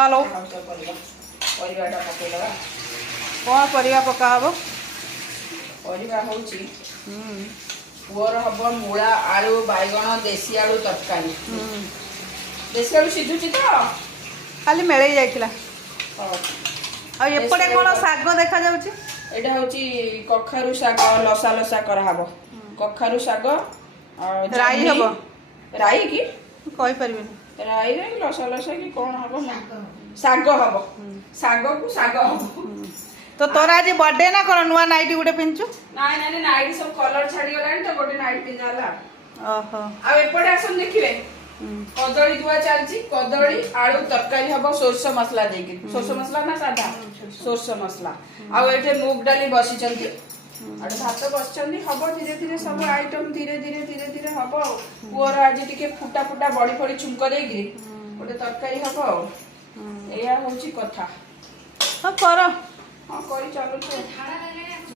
hello परिवाटा पकईदे कौन परिवा पका हम परिवा हूँ पुअर हम मूला आलू बैगण देसी आलू तरकारी देसी आलू सिझुची तो खाली मेल जाइला एपटे कौन शाग देखा जाउची एटा होची कखारु शाग लसा लसा करहब कखारु शाग राई हबो राई की कहि परबेनी राई रे लसा लसा की कौन हबो शाग हबो शाग को शाग हबो तो तोरा आज बर्थडे ना कर नुआ नाइटी गुटे पिंचु नाइ नाइ नाइट सब कलर छाड़ी गलानी तो गोटे नाइट पिंजाला ओहो आ एपटे आसन देखिबे कदली दुआ चलची कदली आलू तरकारी हबो सोरस मसला देके सोरस मसला ना सादा सोरस मसला आ एठे मूग डाली बसी चंती आडे भात बसचंदी हबो धीरे धीरे सब आइटम धीरे धीरे धीरे धीरे हबो पुअर आज टिके फुटा फुटा बड़ी फड़ी छुंक देगी गोटे तरकारी हबो एया होची कथा हाँ कर हाँ करी चलु